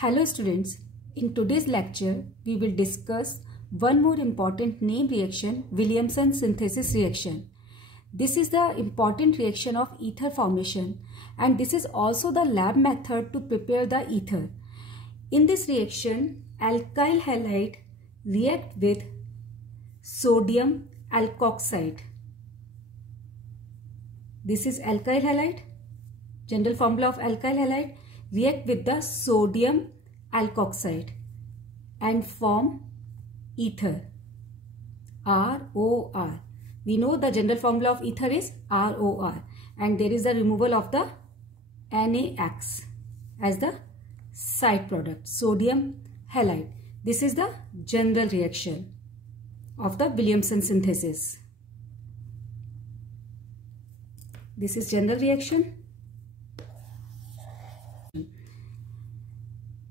Hello students, in today's lecture we will discuss one more important name reaction, Williamson synthesis reaction. This is the important reaction of ether formation and this is also the lab method to prepare the ether. In this reaction, alkyl halide react with sodium alkoxide. This is alkyl halide, general formula of alkyl halide, react with the sodium alkoxide and form ether, ROR. We know the general formula of ether is ROR and there is a removal of the NaX as the side product, sodium halide. This is the general reaction of the Williamson synthesis. This is general reaction.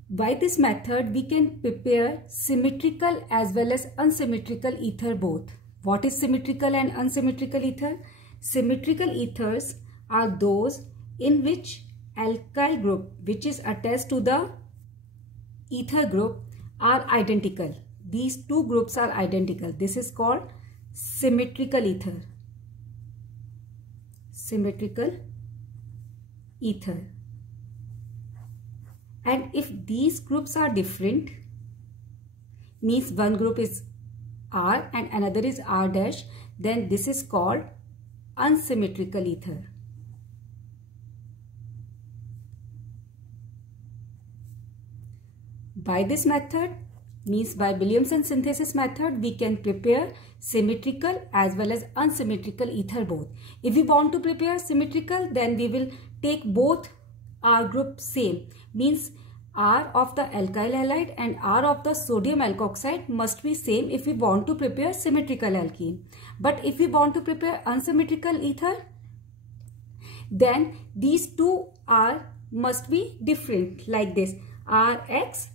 By this method, we can prepare symmetrical as well as unsymmetrical ether both. What is symmetrical and unsymmetrical ether? Symmetrical ethers are those in which alkyl group which is attached to the ether group are identical. These two groups are identical. This is called symmetrical ether. Symmetrical ether. And if these groups are different, means one group is R and another is R dash, then this is called unsymmetrical ether. By this method, means by Williamson synthesis method, we can prepare symmetrical as well as unsymmetrical ether both. If we want to prepare symmetrical, then we will take both R group same, means R of the alkyl halide and R of the sodium alkoxide must be same if we want to prepare symmetrical alkene. But if we want to prepare unsymmetrical ether, then these two R must be different, like this, Rx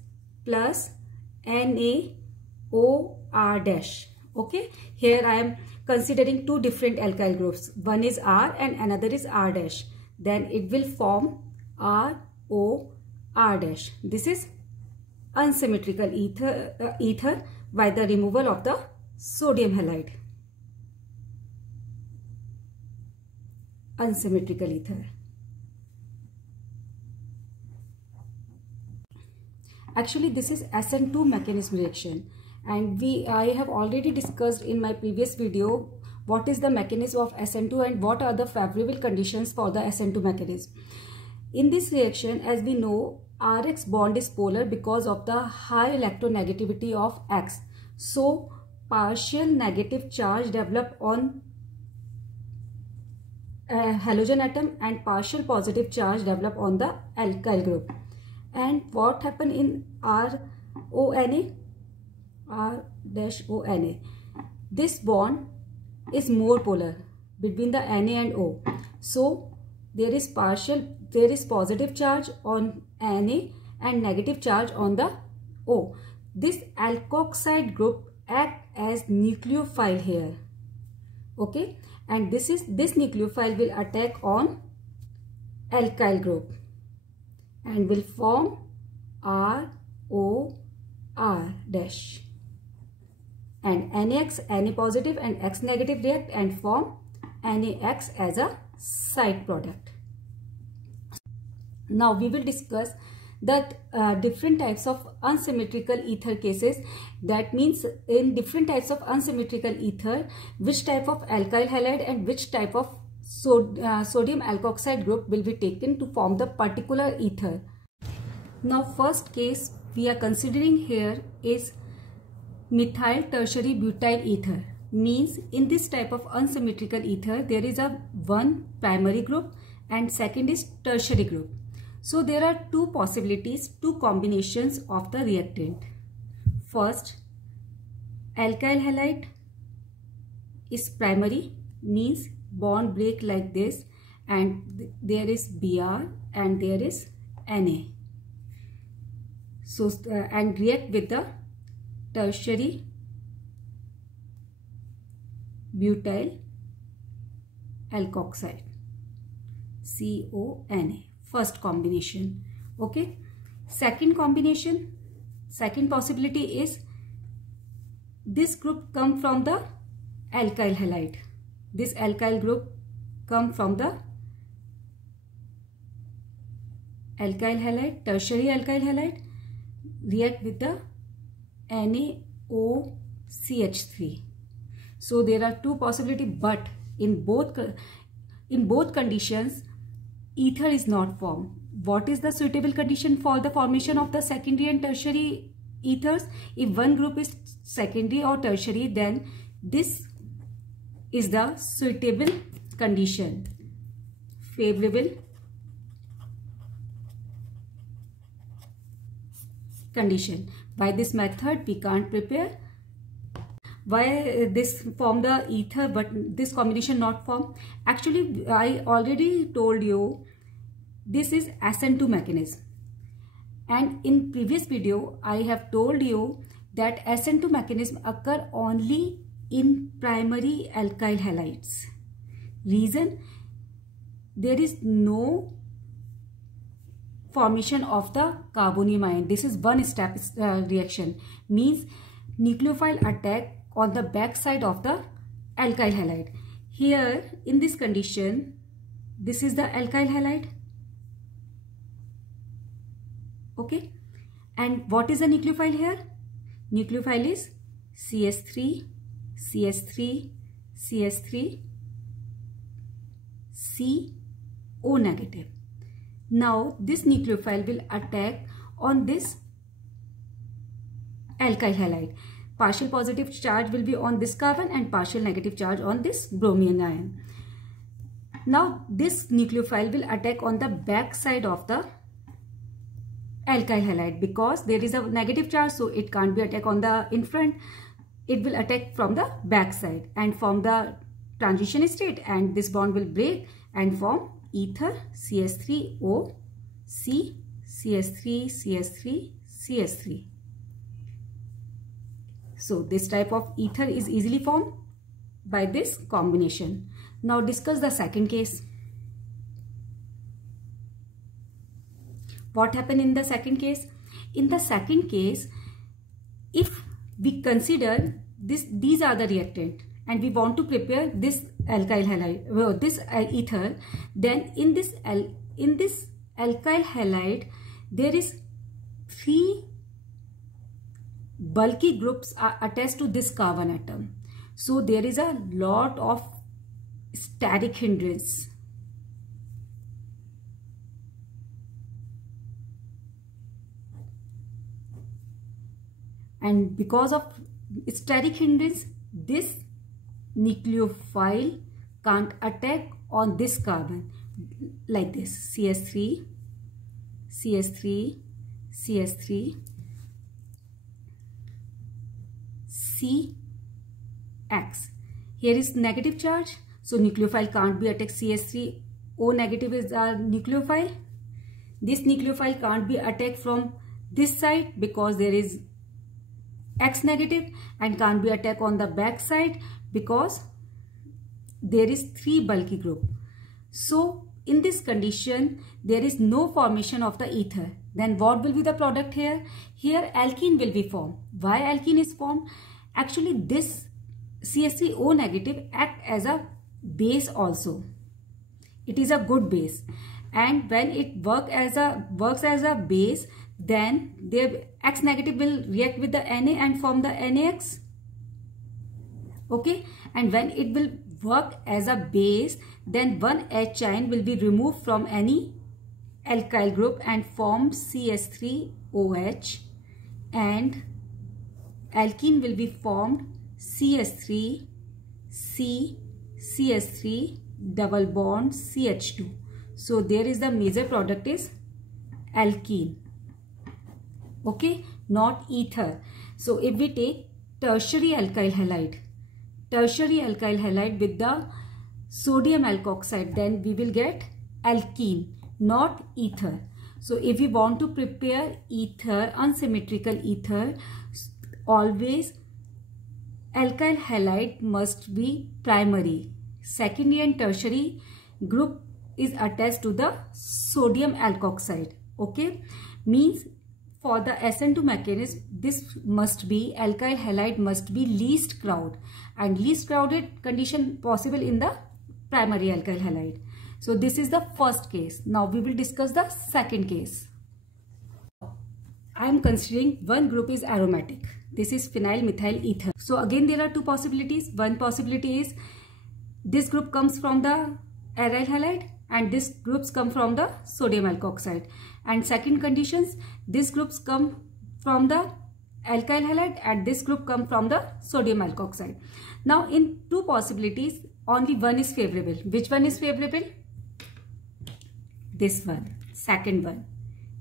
plus NaOR dash. Okay, here I am considering two different alkyl groups. One is R and another is R dash. Then it will form ROR dash. This is unsymmetrical ether by the removal of the sodium halide. Unsymmetrical ether. Actually, this is SN2 mechanism reaction, and I have already discussed in my previous video what is the mechanism of SN2 and what are the favorable conditions for the SN2 mechanism. In this reaction, as we know, Rx bond is polar because of the high electronegativity of X. So, partial negative charge develop on halogen atom and partial positive charge develop on the alkyl group. And what happened in RONA? R-ONA. This bond is more polar between the Na and O. So, there is positive charge on Na and negative charge on the O. This alkoxide group act as nucleophile here. Okay, and this nucleophile will attack on alkyl group and will form ROR dash. And NaX, Na positive and X negative react and form NaX as a side product. Now we will discuss that different types of unsymmetrical ether cases. That means in different types of unsymmetrical ether, which type of alkyl halide and which type of sodium alkoxide group will be taken to form the particular ether. Now first case we are considering here is methyl tertiary butyl ether. Means in this type of unsymmetrical ether there is a one primary group and second is tertiary group. So there are two possibilities, two combinations of the reactant. First, alkyl halide is primary, means bond break like this and there is Br and there is Na. So and react with the tertiary butyl alkoxide, CONA. First combination. Okay, Second combination, second possibility is this group come from the alkyl halide. This alkyl group come from the alkyl halide, tertiary alkyl halide, react with the NaOCH3. So there are two possibilities, but in both conditions, ether is not formed. What is the suitable condition for the formation of the secondary and tertiary ethers? If one group is secondary or tertiary, then this is the suitable condition, favorable condition. By this method, we can't prepare. Why this form the ether but this combination not form? Actually, I already told you this is SN2 mechanism, and in previous video I have told you that SN2 mechanism occur only in primary alkyl halides. Reason, there is no formation of the carbonium ion. This is one step reaction, means nucleophile attack on the back side of the alkyl halide. Here in this condition, this is the alkyl halide. Okay, and what is the nucleophile here? Nucleophile is CS3, CS3, CS3, CO negative. Now this nucleophile will attack on this alkyl halide. Partial positive charge will be on this carbon and partial negative charge on this bromine ion. Now this nucleophile will attack on the back side of the alkyl halide because there is a negative charge, so it can't be attacked on the in front. It will attack from the back side and form the transition state, and this bond will break and form ether CS3O C CS3 CS3 CS3. So this type of ether is easily formed by this combination. Now discuss the second case. What happened in the second case? In the second case, if we consider these are the reactant and we want to prepare this alkyl halide, this ether, then in this alkyl halide there is 3 bulky groups are attached to this carbon atom. So there is a lot of steric hindrance. And because of steric hindrance, this nucleophile can't attack on this carbon like this, CS3, CS3, CS3, CX. Here is negative charge, so nucleophile can't be attacked. CS3O negative is our nucleophile. This nucleophile can't be attacked from this side because there is X negative, and can't be attacked on the back side because there is 3 bulky group. So in this condition there is no formation of the ether. Then what will be the product here? Here alkene will be formed. Why alkene is formed? Actually this CS3O negative act as a base also. It is a good base, and when it works as a base, then their X negative will react with the Na and form the NaX. Okay, and when it will work as a base, then one H ion will be removed from any alkyl group and form CS3OH, and alkene will be formed CS3 C CS3 double bond CH2. So there is the major product is alkene. Okay, not ether. So if we take tertiary alkyl halide with the sodium alkoxide, then we will get alkene, not ether. So if we want to prepare ether, unsymmetrical ether, always alkyl halide must be primary. Secondary and tertiary group is attached to the sodium alkoxide. Okay, means for the SN2 mechanism, this must be, alkyl halide must be least crowded, and least crowded condition possible in the primary alkyl halide. So this is the first case. Now we will discuss the second case. I am considering one group is aromatic. This is phenyl methyl ether. So again there are two possibilities. One possibility is this group comes from the aryl halide and this groups come from the sodium alkoxide. And second conditions, this groups come from the alkyl halide and this group come from the sodium alkoxide. Now in two possibilities, only one is favorable. Which one is favorable? This one, second one.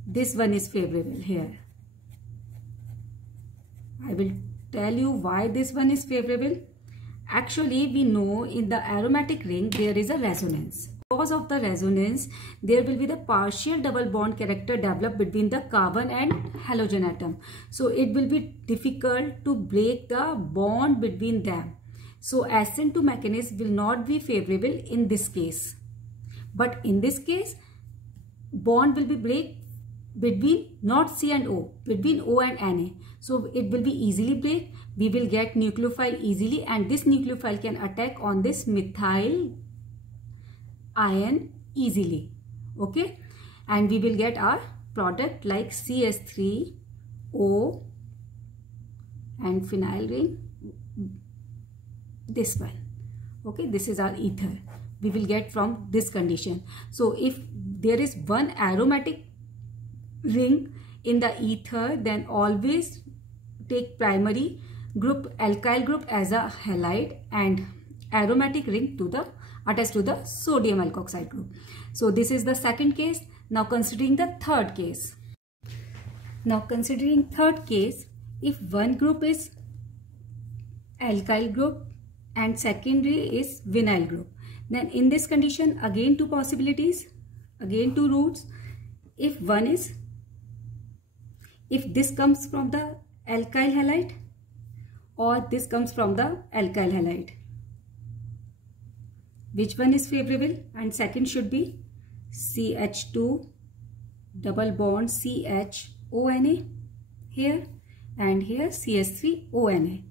This one is favorable here. I will tell you why this one is favorable. Actually, we know in the aromatic ring there is a resonance. Because of the resonance, there will be the partial double bond character developed between the carbon and halogen atom. So it will be difficult to break the bond between them. So SN2 mechanism will not be favorable in this case. But in this case, bond will be break between not C and O, between O and Na. So it will be easily break. We will get nucleophile easily, and this nucleophile can attack on this methyl ion easily. Okay, and we will get our product like CS3O and phenyl ring, this one. Okay, this is our ether we will get from this condition. So if there is one aromatic ring in the ether, then always take primary group, alkyl group as a halide, and aromatic ring to the attached to the sodium alkoxide group. So this is the second case. Now considering the third case. Now considering third case, if one group is alkyl group and secondary is vinyl group, then in this condition again two possibilities, again two routes. If one is, if this comes from the alkyl halide or this comes from the alkyl halide, which one is favorable? And second should be CH2 double bond CHONA here, and here CH3ONA.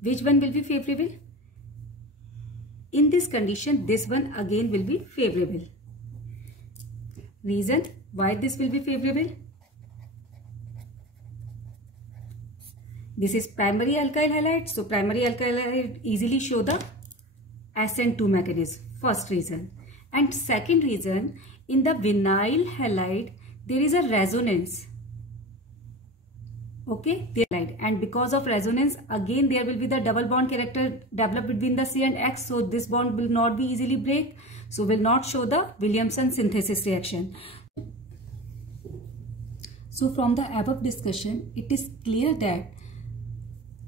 Which one will be favorable? In this condition, this one again will be favorable. Reason why this will be favorable? This is primary alkyl halide. So primary alkyl halide easily show the SN2 mechanism. First reason. And second reason, in the vinyl halide there is a resonance. Okay, and because of resonance again there will be the double bond character developed between the C and X. So this bond will not be easily break. So will not show the Williamson synthesis reaction. So from the above discussion, it is clear that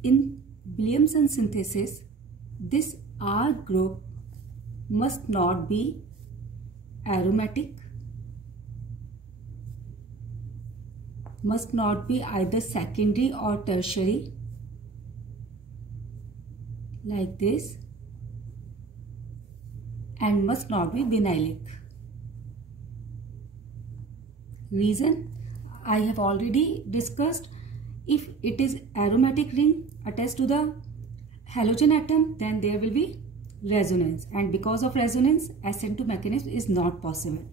in Williamson synthesis, this R group must not be aromatic, must not be either secondary or tertiary like this, and must not be vinylic. Reason I have already discussed. If it is aromatic ring attached to the halogen atom, then there will be resonance, and because of resonance SN2 mechanism is not possible.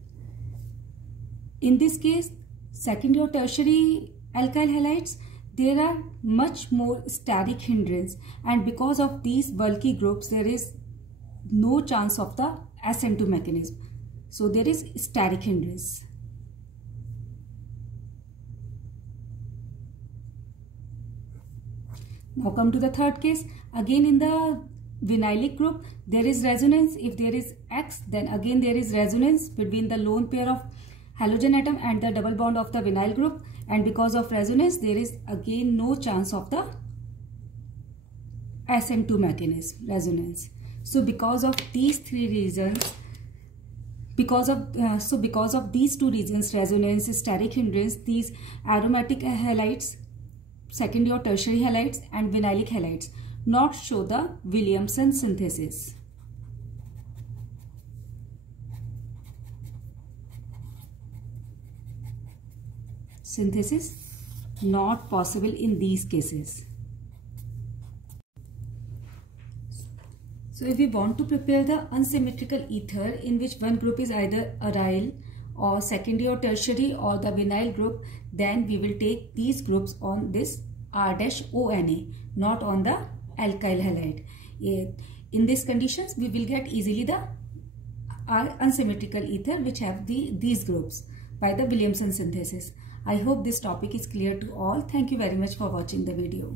In this case, secondary or tertiary alkyl halides, there are much more steric hindrance, and because of these bulky groups there is no chance of the SN2 mechanism. So there is steric hindrance. Now come to the third case. Again in the vinylic group there is resonance. If there is X, then again there is resonance between the lone pair of halogen atom and the double bond of the vinyl group, and because of resonance there is again no chance of the SN2 mechanism, resonance. So because of these three reasons, because of these two reasons, resonance, steric hindrance, these aromatic halides, secondary or tertiary halides and vinylic halides not show the Williamson synthesis. not possible in these cases. So if we want to prepare the unsymmetrical ether in which one group is either aryl or secondary or tertiary or the vinyl group, then we will take these groups on this R-ONA, not on the alkyl halide. In these conditions, we will get easily the unsymmetrical ether which have these groups by the Williamson synthesis. I hope this topic is clear to all. Thank you very much for watching the video.